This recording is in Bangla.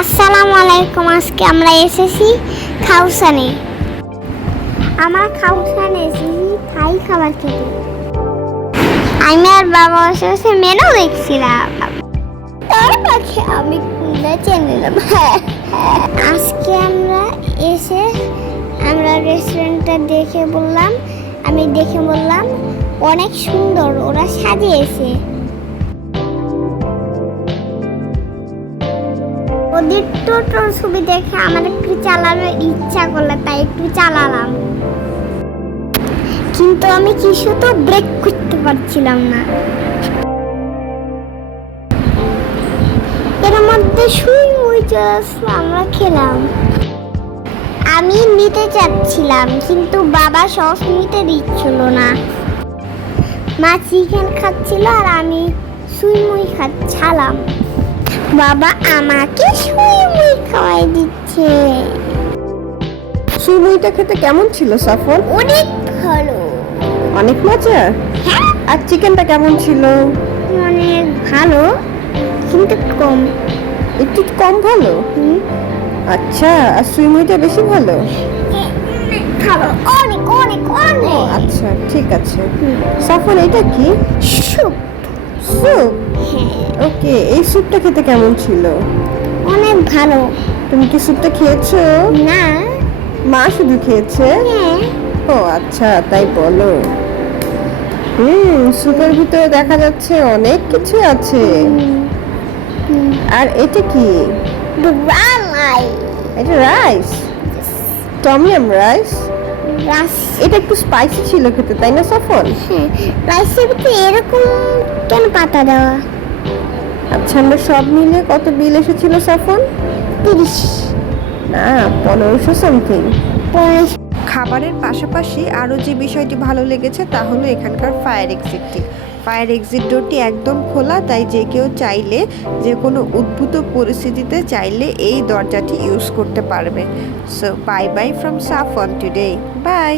আসসালামু আলাইকুম আজকে আমরা এসেছি খাউসানে। আমরা খাউসানে এসেছি থাই খাবার খেতে। আমি আর বাবা বসে মেনু দেখছিলাম। তার পাখি আমি বেছে নিলাম। হ্যাঁ আজকে আমরা এসে আমরা রেস্টুরেন্টটা দেখে বললাম আমি দেখে বললাম অনেক সুন্দর ওরা সাজিয়েছে। ওদের টোটোর ছবি দেখে আমার একটু চালানোর ইচ্ছা করল, তাই একটু চালালাম। কিন্তু আমি কিছু তো ব্রেক করতে পারছিলাম না। এর মধ্যে শুই মুই আমরা খেলাম। আমি নিতে চাচ্ছিলাম, কিন্তু বাবা সস নিতে দিচ্ছিল না। মা চিকেন খাচ্ছিল আর আমি সুইমুই খাচ্ছিলাম বাবা আমাকে সুই মুই খাওয়াই দিচ্ছে। সুইমুইটা খেতে কেমন ছিল সাফর অনেক ভালো। অনেক মজা? হ্যাঁ। আর চিকেনটা কেমন ছিল? অনেক ভালো কিন্তু কম। একটু কম ভালো? আচ্ছা আর সুইমুইটা বেশি ভালো? ভালো অনেক অনেক অনেক। আচ্ছা ঠিক আছে। সাফর এটা কি? স্যুপ স্যুপ হ্যাঁ। ওকে এই স্যুপটা খেতে কেমন ছিল? অনেক ভালো। তুমি কি স্যুপটা খেয়েছো? না। মা শুধু খেয়েছে? হ্যাঁ। ও আচ্ছা তাই বলো। হুম স্যুপের ভিতরে দেখা যাচ্ছে অনেক কিছু আছে। আর এটা কি? এটা রাইস টমিয়াম রাইস এটা একটু স্পাইসি ছিল খেতে তাই না সফল? হ্যাঁ রাইসের ভিতরে এরকম কেন পাতা দেওয়া? আচ্ছা আমরা সব মিলে কত বিল এসেছিল সফল? তিরিশ। না পনেরোশো সামথিং পনেরো খাবারের পাশাপাশি আরও যে বিষয়টি ভালো লেগেছে তা হলো এখানকার ফায়ার এক্সিটটি ফায়ার এক্সিট ডোরটি একদম খোলা, তাই যে কেউ চাইলে যে কোনো উদ্ভূত পরিস্থিতিতে চাইলে এই দরজাটি ইউজ করতে পারবে। So bye bye from সাফন today by